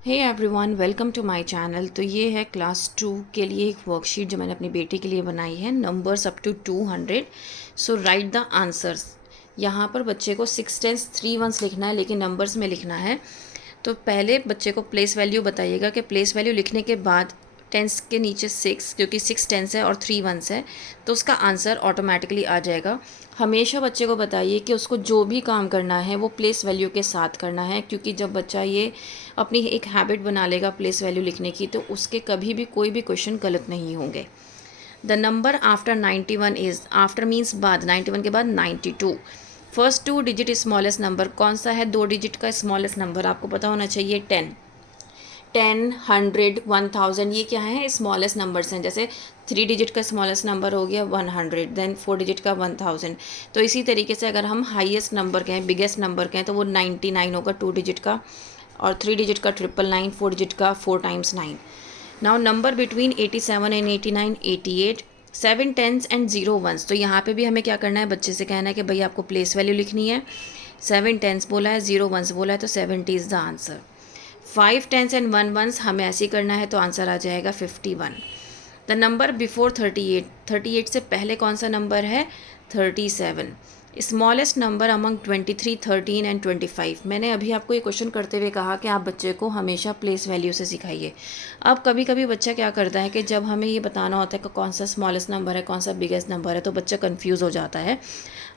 Hey everyone, welcome to my channel. तो ये है क्लास 2 के लिए एक वर्कशीट जो मैंने अपनी बेटी के लिए बनाई है, numbers up to 200। So write the answers. यहाँ पर बच्चे को 6 टेंस 3 वंस लिखना है, लेकिन नंबर्स में लिखना है। तो पहले बच्चे को प्लेस वैल्यू बताइएगा कि प्लेस वैल्यू लिखने के बाद टेंस के नीचे 6, क्योंकि 6 टेंस है और 3 वंस है, तो उसका आंसर ऑटोमेटिकली आ जाएगा। हमेशा बच्चे को बताइए कि उसको जो भी काम करना है वो प्लेस वैल्यू के साथ करना है, क्योंकि जब बच्चा ये अपनी एक हैबिट बना लेगा प्लेस वैल्यू लिखने की, तो उसके कभी भी कोई भी क्वेश्चन गलत नहीं होंगे। The number after 91 is, after means बाद, 91 के बाद 92। फर्स्ट 2 डिजिट स्मॉलेस्ट नंबर कौन सा है? 2 डिजिट का स्मॉलेस्ट नंबर आपको पता होना चाहिए 10। 10, 100, 1000, ये क्या है? स्मॉलेस्ट नंबर्स हैं। जैसे 3 डिजिट का स्मॉलेस्ट नंबर हो गया 100, देन 4 डिजिट का 1000। तो इसी तरीके से अगर हम हाईएस्ट नंबर कहें, बिगेस्ट नंबर कहें, तो वो 99 होगा 2 डिजिट का, और 3 डिजिट का 999, 4 डिजिट का 4 times 9। Now number between 87 and 89, 88, 7 tens and 0 ones. तो यहाँ पे भी हमें क्या करना है? बच्चे से कहना है कि भाई आपको प्लेस वैल्यू लिखनी है। 7 टेंस बोला है, 0 वंस बोला है, तो 70 is the answer. 5 tens and 1 ones हमें ऐसे ही करना है, तो आंसर आ जाएगा 51। द नंबर बिफोर 38, 38 से पहले कौन सा नंबर है? 37। Smallest number among 23, 13 and 25। मैंने अभी आपको ये क्वेश्चन करते हुए कहा कि आप बच्चे को हमेशा प्लेस वैल्यू से सिखाइए। अब कभी कभी बच्चा क्या करता है कि जब हमें ये बताना होता है कि कौन सा स्मॉलेस्ट नंबर है, कौन सा बिगेस्ट नंबर है, तो बच्चा कंफ्यूज हो जाता है।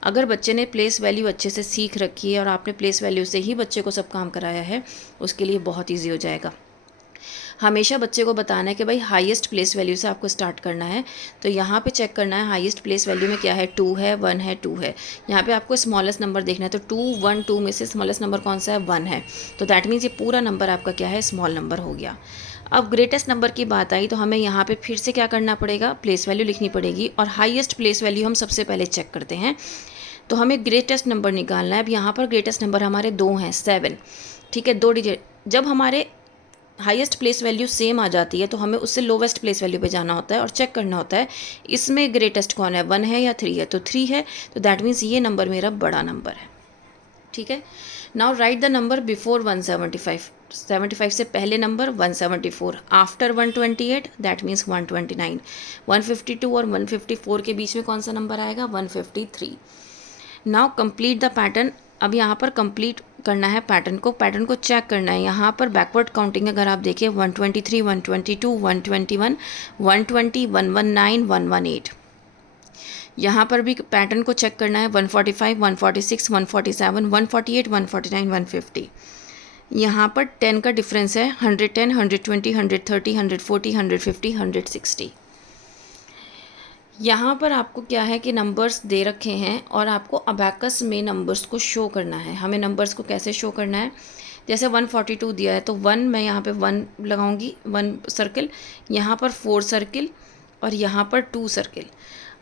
अगर बच्चे ने प्लेस वैल्यू अच्छे से सीख रखी है और आपने प्लेस वैल्यू से ही बच्चे को सब काम कराया है, उसके लिए बहुत ईजी हो जाएगा। हमेशा बच्चे को बताना है कि भाई हाईएस्ट प्लेस वैल्यू से आपको स्टार्ट करना है। तो यहाँ पे चेक करना है हाईएस्ट प्लेस वैल्यू में क्या है? 2 है, 1 है, 2 है। यहाँ पे आपको स्मॉलेस्ट नंबर देखना है, तो 2, 1, 2 में से स्मॉलेस्ट नंबर कौन सा है? 1 है। तो दैट मीन्स ये पूरा नंबर आपका क्या है? स्मॉल नंबर हो गया। अब ग्रेटेस्ट नंबर की बात आई तो हमें यहाँ पे फिर से क्या करना पड़ेगा? प्लेस वैल्यू लिखनी पड़ेगी, और हाईएस्ट प्लेस वैल्यू हम सबसे पहले चेक करते हैं। तो हमें ग्रेटेस्ट नंबर निकालना है। अब यहाँ पर ग्रेटेस्ट नंबर हमारे 2 हैं, 7। ठीक है, 2 डिजिट। जब हमारे हाईएस्ट प्लेस वैल्यू सेम आ जाती है तो हमें उससे लोवेस्ट प्लेस वैल्यू पे जाना होता है और चेक करना होता है इसमें ग्रेटेस्ट कौन है, 1 है या 3 है। तो 3 है, तो दैट मीन्स ये नंबर मेरा बड़ा नंबर है। ठीक है। Now right the number before 175। 75 से पहले नंबर 174, आफ्टर 128 दैट मीन्स 129। 152 और 154 के बीच में कौन सा नंबर आएगा? 153। Now complete the pattern. अब यहाँ पर कंप्लीट करना है पैटर्न को चेक करना है। यहाँ पर बैकवर्ड काउंटिंग अगर आप देखिए 123, 122, 121, 120, 119, 118। यहाँ पर भी पैटर्न को चेक करना है 145, 146, 147, 148, 149, 150। यहाँ पर 10 का डिफरेंस है, 110, 120, 130, 140, 150, 160। यहाँ पर आपको क्या है कि नंबर्स दे रखे हैं और आपको अबैकस में नंबर्स को शो करना है। हमें नंबर्स को कैसे शो करना है? जैसे 142 दिया है तो 1 मैं यहाँ पे 1 लगाऊंगी, 1 सर्किल, यहाँ पर 4 सर्किल, और यहाँ पर 2 सर्किल।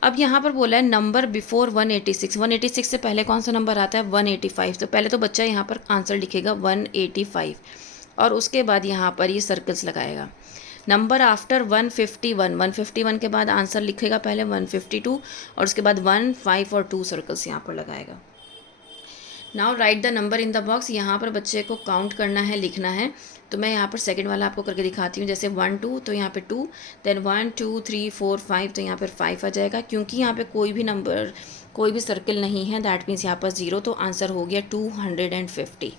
अब यहाँ पर बोला है नंबर बिफोर 186। 186 से पहले कौन सा नंबर आता है? 185। तो पहले तो बच्चा यहाँ पर आंसर लिखेगा 185, और उसके बाद यहाँ पर ये सर्कल्स लगाएगा। नंबर आफ्टर 151, 151 के बाद आंसर लिखेगा पहले 152, और उसके बाद 1, 5 और 2 सर्कल्स यहाँ पर लगाएगा। Now right the number in the box. यहाँ पर बच्चे को काउंट करना है, लिखना है। तो मैं यहाँ पर सेकंड वाला आपको करके दिखाती हूँ। जैसे 1, 2 तो यहाँ पे 2, देन 1, 2, 3, 4, 5 तो यहाँ पर 5 आ जाएगा। क्योंकि यहाँ पे कोई भी नंबर, कोई भी सर्किल नहीं है, दैट मीन्स यहाँ पर 0, तो आंसर हो गया 250।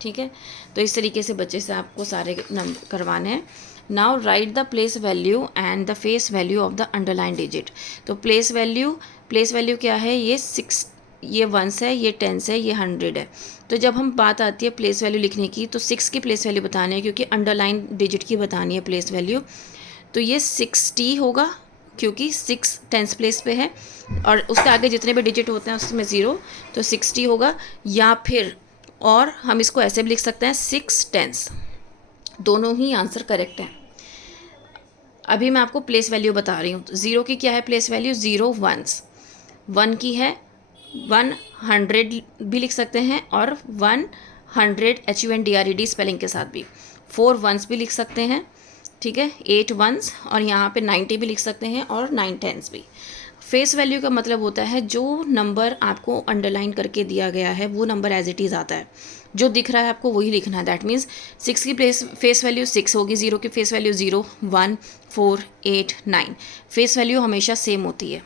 ठीक है। तो इस तरीके से बच्चे से आपको सारे नंबर करवाने हैं। Now right the place value and the face value of the underline digit. तो प्लेस वैल्यू क्या है? ये 6, ये 1 है, ये 10 है, ये 100 है। तो जब हम बात आती है प्लेस वैल्यू लिखने की, तो 6 की प्लेस वैल्यू बतानी है, क्योंकि अंडरलाइन डिजिट की बतानी है प्लेस वैल्यू। तो ये 60 होगा, क्योंकि 6 टेंस प्लेस पे है, और उसके आगे जितने भी डिजिट होते हैं उसमें 0, तो 60 होगा। या फिर और हम इसको ऐसे भी लिख सकते हैं 6 टेंस। दोनों ही आंसर करेक्ट हैं। अभी मैं आपको प्लेस वैल्यू बता रही हूँ। 0 की क्या है प्लेस वैल्यू? 0 वंस। 1 की है 100 भी लिख सकते हैं, और 100 HUNDRED स्पेलिंग के साथ भी। 4 वंस भी लिख सकते हैं, ठीक है, 8 वंस, और यहाँ पे 90 भी लिख सकते हैं, और 9 टेंस भी। फेस वैल्यू का मतलब होता है जो नंबर आपको अंडरलाइन करके दिया गया है वो नंबर एज इट इज़ आता है, जो दिख रहा है आपको वही लिखना है। दैट मीन्स 6 की फेस वैल्यू 6 होगी, 0 की फेस वैल्यू 0, 1, 4, 8, 9, फेस वैल्यू हमेशा सेम होती है।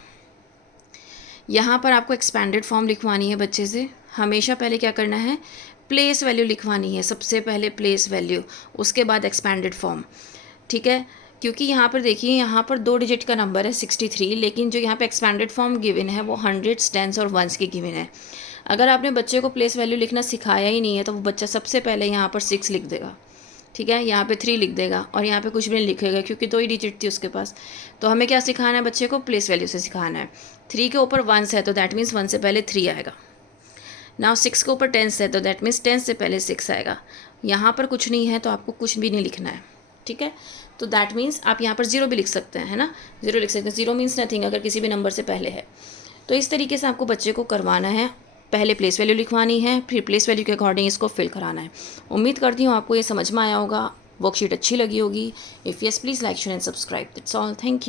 यहाँ पर आपको एक्सपैंडेड फॉर्म लिखवानी है बच्चे से। हमेशा पहले क्या करना है, प्लेस वैल्यू लिखवानी है, सबसे पहले प्लेस वैल्यू, उसके बाद एक्सपैंडेड फॉर्म, ठीक है। क्योंकि यहाँ पर देखिए, यहाँ पर 2 डिजिट का नंबर है 63, लेकिन जो यहाँ पे एक्सपैंडेड फॉर्म गिवन है वो हंड्रेड्स, टेंस और वंस की गिवन है। अगर आपने बच्चे को प्लेस वैल्यू लिखना सिखाया ही नहीं है तो वो बच्चा सबसे पहले यहाँ पर 6 लिख देगा, ठीक है, यहाँ पे 3 लिख देगा और यहाँ पे कुछ भी नहीं लिखेगा क्योंकि 2 ही डिजिट थी उसके पास। तो हमें क्या सिखाना है बच्चे को, प्लेस वैल्यू से सिखाना है। 3 के ऊपर 1 है तो दैट मीन्स 1 से पहले 3 आएगा। नाउ 6 के ऊपर 10 है तो दैट मीन्स 10 से पहले 6 आएगा। यहाँ पर कुछ नहीं है तो आपको कुछ भी नहीं लिखना है, ठीक है। तो दैट मीन्स आप यहाँ पर 0 भी लिख सकते हैं, है ना, 0 लिख सकते हैं। 0 मीन्स नथिंग अगर किसी भी नंबर से पहले है। तो इस तरीके से आपको बच्चे को करवाना है, पहले प्लेस वैल्यू लिखवानी है, फिर प्लेस वैल्यू के अकॉर्डिंग इसको फिल कराना है। उम्मीद करती हूँ आपको ये समझ में आया होगा, वर्कशीट अच्छी लगी होगी। If yes please like share and subscribe. That's all, thank you.